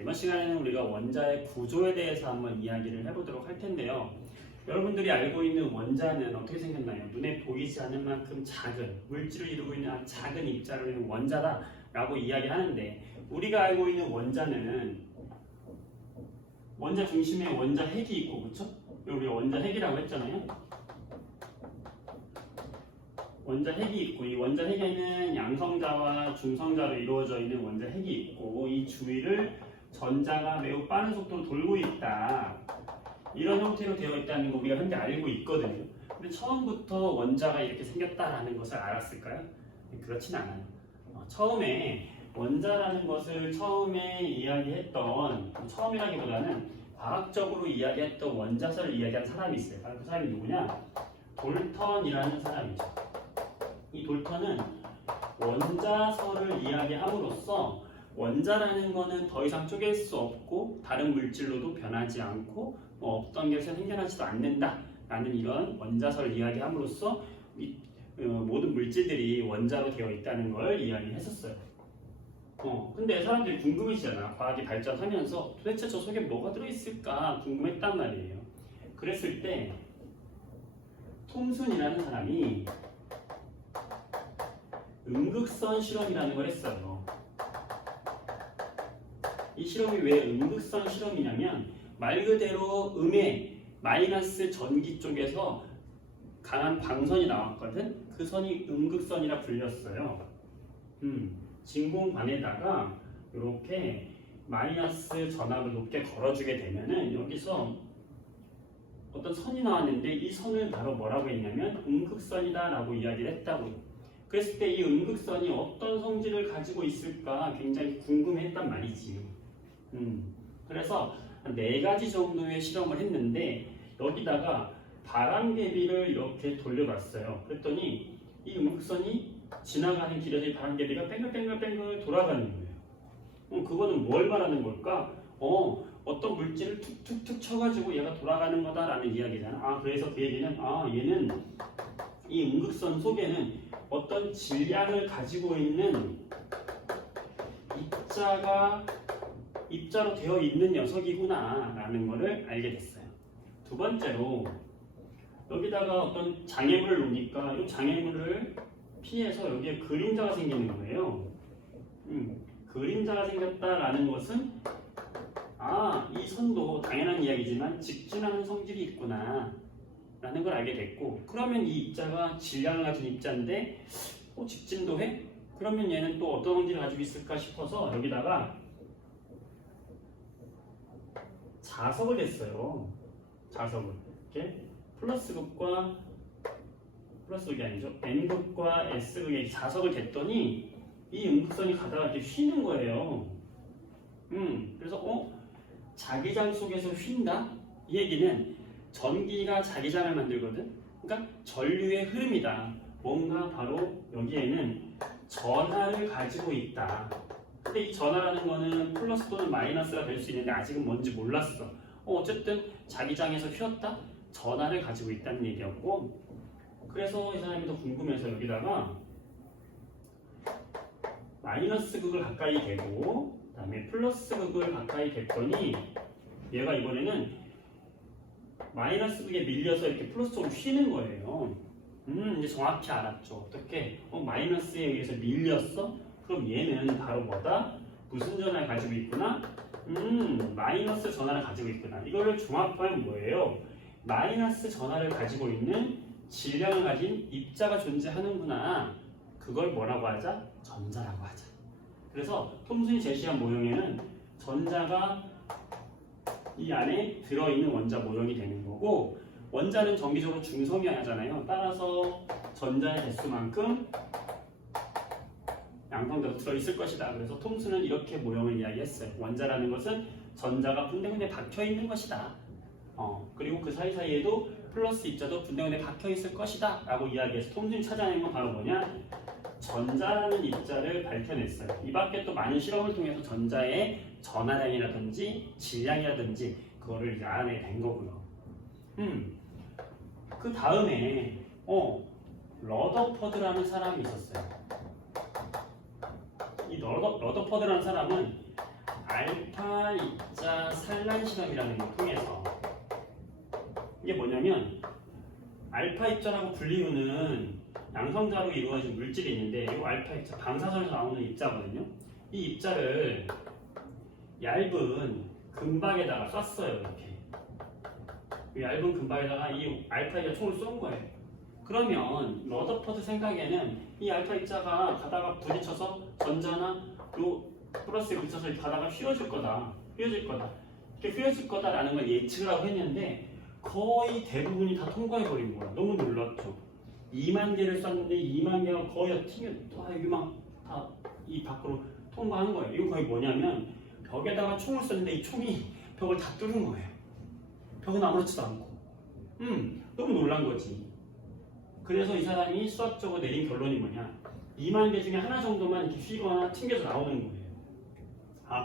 이번 시간에는 우리가 원자의 구조에 대해서 한번 이야기를 해보도록 할 텐데요. 여러분들이 알고 있는 원자는 어떻게 생겼나요? 눈에 보이지 않는 만큼 작은, 물질을 이루고 있는 아주 작은 입자를 있는 원자다라고 이야기하는데, 우리가 알고 있는 원자는 원자 중심에 원자 핵이 있고, 그렇죠? 우리가 원자 핵이라고 했잖아요. 원자 핵이 있고, 이 원자 핵에는 양성자와 중성자로 이루어져 있는 원자 핵이 있고, 이 주위를 전자가 매우 빠른 속도로 돌고 있다. 이런 형태로 되어 있다는 거 우리가 현재 알고 있거든요. 근데 처음부터 원자가 이렇게 생겼다라는 것을 알았을까요? 그렇진 않아요. 처음에 원자라는 것을 처음에 이야기했던, 처음이라기보다는 과학적으로 이야기했던 원자설을 이야기한 사람이 있어요. 바로 그 사람이 누구냐? 돌턴이라는 사람이죠. 이 돌턴은 원자설을 이야기함으로써 원자라는 거는 더 이상 쪼갤 수 없고 다른 물질로도 변하지 않고 없던 것은 생겨나지도 않는다 라는 이런 원자설을 이야기함으로써 모든 물질들이 원자로 되어 있다는 걸 이야기했었어요. 근데 사람들이 궁금해지잖아. 과학이 발전하면서 도대체 저 속에 뭐가 들어있을까 궁금했단 말이에요. 그랬을 때 톰슨이라는 사람이 음극선 실험이라는 걸 했어요. 이 실험이 왜 음극선 실험이냐면 말 그대로 음의 마이너스 전기 쪽에서 강한 광선이 나왔거든. 그 선이 음극선이라 불렸어요. 진공관에다가 이렇게 마이너스 전압을 높게 걸어주게 되면은 여기서 어떤 선이 나왔는데 이 선을 바로 뭐라고 했냐면 음극선이다 라고 이야기를 했다고요. 그랬을 때 이 음극선이 어떤 성질을 가지고 있을까 굉장히 궁금했단 말이지. 그래서 한 4가지 정도의 실험을 했는데 여기다가 바람개비를 이렇게 돌려봤어요. 그랬더니 이 음극선이 지나가는 길에서 이 바람개비가 뺑글뺑글 돌아가는 거예요. 그거는 뭘 말하는 걸까? 어떤 물질을 툭툭툭 쳐가지고 얘가 돌아가는 거다라는 이야기잖아. 그래서 그 얘기는 얘는 이 음극선 속에는 어떤 질량을 가지고 있는 입자로 되어 있는 녀석이구나 라는 것을 알게 됐어요. 두 번째로 여기다가 어떤 장애물을 놓으니까 이 장애물을 피해서 여기에 그림자가 생기는 거예요. 그림자가 생겼다라는 것은 이 선도 당연한 이야기지만 직진하는 성질이 있구나 라는 걸 알게 됐고, 그러면 이 입자가 질량을 가진 입자인데 직진도 해? 그러면 얘는 또 어떤 성질을 가지고 있을까 싶어서 여기다가 자석을 댔어요. 자석을 이렇게 플러스극이 아니죠. N극과 S극에 자석을 댔더니 이 음극선이 가다가 이렇게 휘는 거예요. 그래서 자기장 속에서 휜다? 이 얘기는 전기가 자기장을 만들거든. 그러니까 전류의 흐름이다. 뭔가 바로 여기에는 전하를 가지고 있다. 근데 이 전하라는 거는 플러스 또는 마이너스가 될 수 있는데 아직은 뭔지 몰랐어. 어쨌든 자기장에서 휘었다? 전하를 가지고 있다는 얘기였고, 그래서 이 사람이 더 궁금해서 여기다가 마이너스 극을 가까이 대고 그 다음에 플러스 극을 가까이 댔더니 얘가 이번에는 마이너스 극에 밀려서 이렇게 플러스 쪽으로 휘는 거예요. 이제 정확히 알았죠. 어떻게? 마이너스에 의해서 밀렸어? 그럼 얘는 바로 뭐다? 무슨 전하를 가지고 있구나? 마이너스 전하를 가지고 있구나. 이거를 종합하면 뭐예요? 마이너스 전하를 가지고 있는 질량을 가진 입자가 존재하는구나. 그걸 뭐라고 하자? 전자라고 하자. 그래서 톰슨이 제시한 모형에는 전자가 이 안에 들어있는 원자 모형이 되는 거고, 원자는 정기적으로 중성이하잖아요. 따라서 전자의 개수만큼 양성자도 들어있을 것이다. 그래서 톰슨은 이렇게 모형을 이야기했어요. 원자라는 것은 전자가 군데군데 박혀있는 것이다. 그리고 그 사이사이에도 플러스 입자도 군데군데 박혀있을 것이다 라고 이야기해서 톰슨이 찾아낸 건 바로 뭐냐? 전자라는 입자를 밝혀냈어요. 이 밖에 또 많은 실험을 통해서 전자의 전하량이라든지 질량이라든지 그거를 이제 알아내게 된 거고요. 그 다음에 러더퍼드라는 사람이 있었어요. 이 러더퍼드라는 사람은 알파 알파 입자 산란 실험이라는 걸 통해서 이게 뭐냐면 알파 입자라고 불리우는 양성자로 이루어진 물질이 있는데 이 알파 입자 방사선에서 나오는 입자거든요. 이 입자를 얇은 금박에다가 쐈어요. 이렇게 이 얇은 금박에다가 이 알파 입자 총을 쏜 거예요. 그러면 러더퍼드 생각에는 이 알파 입자가 가다가 부딪혀서 전자나 요 플러스에 부딪혀서 가다가 휘어질 거다. 이렇게 휘어질 거다라는 걸 예측을 하고 했는데 거의 대부분이 다 통과해버린 거야. 너무 놀랐죠. 2만 개를 쐈는데 2만 개가 거의 다 튕겨, 여기 막 다 이 밖으로 통과한 거예요. 이거 거의 뭐냐면 벽에다가 총을 쐈는데 이 총이 벽을 다 뚫은 거예요. 벽은 아무렇지도 않고. 너무 놀란 거지. 그래서 이 사람이 수학적으로 내린 결론이 뭐냐? 2만 개 중에 하나 정도만 이렇게 휘거나 튕겨서 나오는 거예요.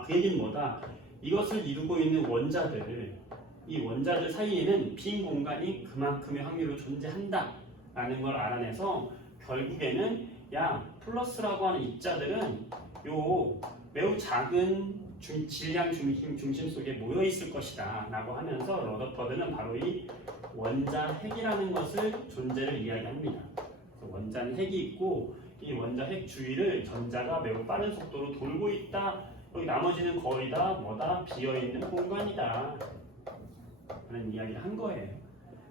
그 얘기는 뭐다? 이것을 이루고 있는 원자들, 이 원자들 사이에는 빈 공간이 그만큼의 확률로 존재한다 라는 걸 알아내서 결국에는 플러스라고 하는 입자들은 요 매우 작은 질량 중심 속에 모여 있을 것이다 라고 하면서 러더퍼드는 바로 이 원자 핵이라는 것을 존재를 이야기합니다. 그래서 원자는 핵이 있고 이 원자 핵 주위를 전자가 매우 빠른 속도로 돌고 있다. 여기 나머지는 거의 다 비어있는 공간이다 라는 이야기를 한 거예요.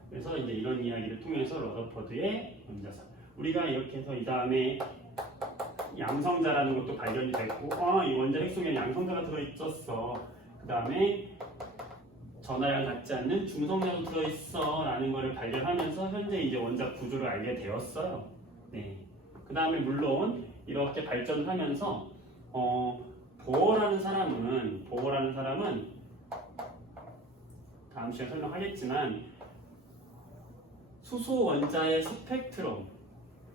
그래서 이제 이런 이야기를 통해서 러더퍼드의 원자사, 우리가 이렇게 해서 이 다음에 양성자라는 것도 발견이 됐고 이 원자 핵 속에 양성자가 들어있었어. 그 다음에 전하량 같지 않는 중성자도 들어있어 라는 것을 발견하면서 현재 이제 원자 구조를 알게 되었어요. 네. 그 다음에 물론 이렇게 발전하면서 보어라는 사람은 다음 시간에 설명하겠지만 수소 원자의 스펙트럼,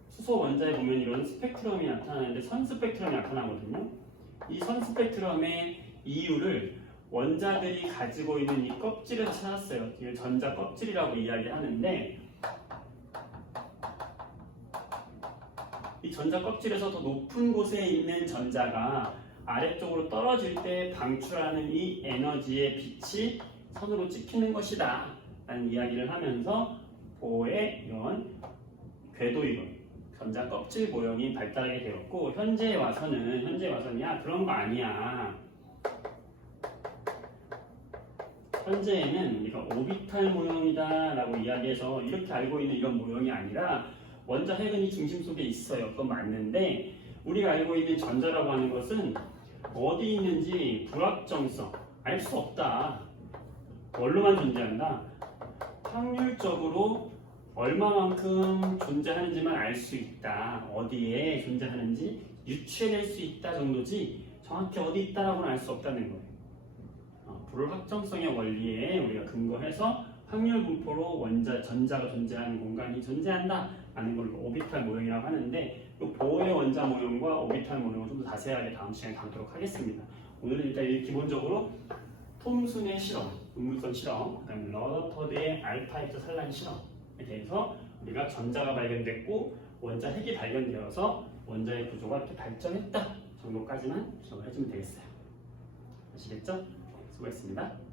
수소 원자에 보면 이런 스펙트럼이 나타나는데 선 스펙트럼이 나타나거든요. 이 선 스펙트럼의 이유를 원자들이 가지고 있는 이 껍질에서 찾았어요. 이걸 전자 껍질이라고 이야기하는데 이 전자 껍질에서 더 높은 곳에 있는 전자가 아래쪽으로 떨어질 때 방출하는 이 에너지의 빛이 선으로 찍히는 것이다 라는 이야기를 하면서 보호의 이런 궤도 이론, 전자 껍질 모형이 발달하게 되었고 현재에 와서는 그런 거 아니야. 현재에는 우리가 오비탈 모형이다 라고 이야기해서 이렇게 알고 있는 이런 모형이 아니라 원자 핵은 이 중심 속에 있어요. 그건 맞는데 우리가 알고 있는 전자라고 하는 것은 어디 있는지 불확정성, 알 수 없다. 뭘로만 존재한다? 확률적으로 얼마만큼 존재하는지만 알 수 있다. 어디에 존재하는지 유추해낼 수 있다 정도지 정확히 어디 있다라고는 알 수 없다는 거예요. 불확정성의 원리에 우리가 근거해서 확률 분포로 전자가 존재하는 공간이 존재한다 라는 걸 오비탈 모형이라고 하는데 이 보호의 원자 모형과 오비탈 모형을 좀 더 자세하게 다음 시간에 다루도록 하겠습니다. 오늘은 일단 기본적으로 톰슨의 실험, 음물선 실험, 그다음에 러더퍼드의 알파 입자 산란 실험에 대해서 우리가 전자가 발견됐고 원자 핵이 발견되어서 원자의 구조가 이렇게 발전했다 정도까지만 기억을 해주면 되겠어요. 아시겠죠? 수고했습니다.